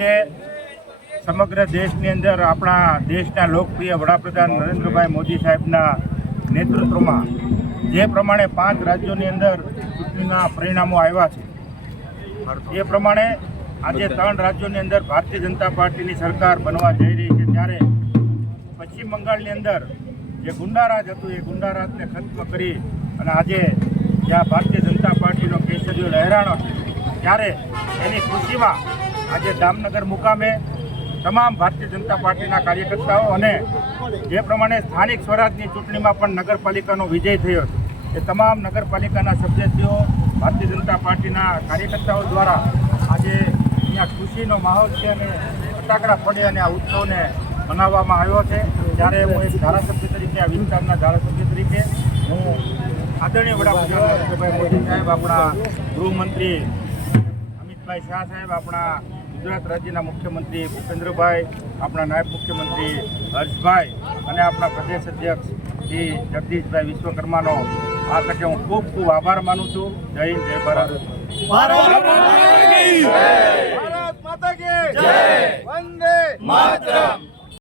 આજે સમગ્ર દેશની અંદર આપણા દેશના લોકપ્રિય વડાપ્રધાન નરેન્દ્રભાઈ મોદી સાહેબના નેતૃત્વમાં જે પ્રમાણે 5 રાજ્યોની અંદર ચૂંટણીના પરિણામો આવ્યા છે એ પ્રમાણે આજે 3 રાજ્યોની અંદર ભારતીય જનતા પાર્ટીની સરકાર બનવા જઈ રહી છે, ત્યારે પશ્ચિમ બંગાળની અંદર જે ગુંડારાજ હતું એ ગુંડારાજને ખત્મ કરી અને આજે જ્યાં ભારતીય જનતા પાર્ટીનો કેસરીઓ લહેરાણો છે, ત્યારે એની ખુશીમાં આજે જામનગર મુકામે તમામ ભારતીય જનતા પાર્ટીના કાર્યકર્તાઓ અને જે પ્રમાણે સ્થાનિક સ્વરાજની ચૂંટણીમાં પણ નગરપાલિકાનો વિજય થયો છે એ તમામ નગરપાલિકાના સભ્યશ્રીઓ ભારતીય જનતા પાર્ટીના કાર્યકર્તાઓ દ્વારા આજે અહીંયા ખુશીનો માહોલ છે અને ફટાકડા ફોડી અને આ ઉત્સવને મનાવવામાં આવ્યો છે। ત્યારે હું એક ધારાસભ્ય તરીકે, આ વિસ્તારના ધારાસભ્ય તરીકે હું આદરણીય વડાપ્રધાન નરેન્દ્રભાઈ મોદી સાહેબ, આપણા ગૃહમંત્રી અમિતભાઈ શાહ સાહેબ, આપણા ગુજરાત રાજ્યના મુખ્યમંત્રી ભૂપેન્દ્રભાઈ, આપણા નાયબ મુખ્યમંત્રી હર્ષભાઈ અને આપણા પ્રદેશ અધ્યક્ષ શ્રી જગદીશભાઈ વિશ્વકર્માનો આ તકે હું ખૂબ ખૂબ આભાર માનું છું। જય હિન્દ, જય ભારત।